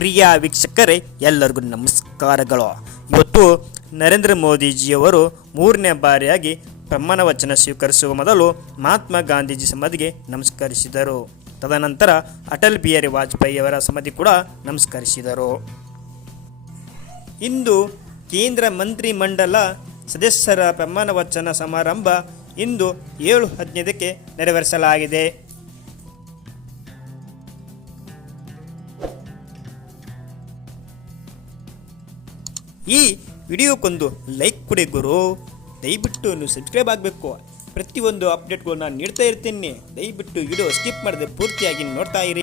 ಪ್ರಿಯ ವೀಕ್ಷಕರೇ, ಎಲ್ಲರಿಗೂ ನಮಸ್ಕಾರಗಳು. ಇವತ್ತು ನರೇಂದ್ರ ಮೋದಿಜಿಯವರು ಮೂರನೇ ಬಾರಿಯಾಗಿ ಪ್ರಮಾಣ ವಚನ ಸ್ವೀಕರಿಸುವ ಮೊದಲು ಮಹಾತ್ಮ ಗಾಂಧೀಜಿ ಸಮಾಧಿಗೆ ನಮಸ್ಕರಿಸಿದರು. ತದನಂತರ ಅಟಲ್ ಬಿಹಾರಿ ವಾಜಪೇಯಿಯವರ ಸಮಾಧಿ ಕೂಡ ನಮಸ್ಕರಿಸಿದರು. ಇಂದು ಕೇಂದ್ರ ಮಂತ್ರಿ ಮಂಡಲ ಸದಸ್ಯರ ಪ್ರಮಾಣ ವಚನ ಸಮಾರಂಭ ಇಂದು ಏಳು ಹದಿನೈದಕ್ಕೆ ನೆರವೇರಿಸಲಾಗಿದೆ. ಈ ವಿಡಿಯೋಕ್ಕೊಂದು ಲೈಕ್ ಕೊಡಿ ಗುರು. ದಯವಿಟ್ಟು ನೀವು ಸಬ್ಸ್ಕ್ರೈಬ್ ಆಗಬೇಕು. ಪ್ರತಿಯೊಂದು ಅಪ್ಡೇಟ್ಗಳು ನಾನು ನೀಡ್ತಾ ಇರ್ತೀನಿ. ದಯವಿಟ್ಟು ವಿಡಿಯೋ ಸ್ಕಿಪ್ ಮಾಡದೆ ಪೂರ್ತಿಯಾಗಿ ನೋಡ್ತಾ ಇರಿ.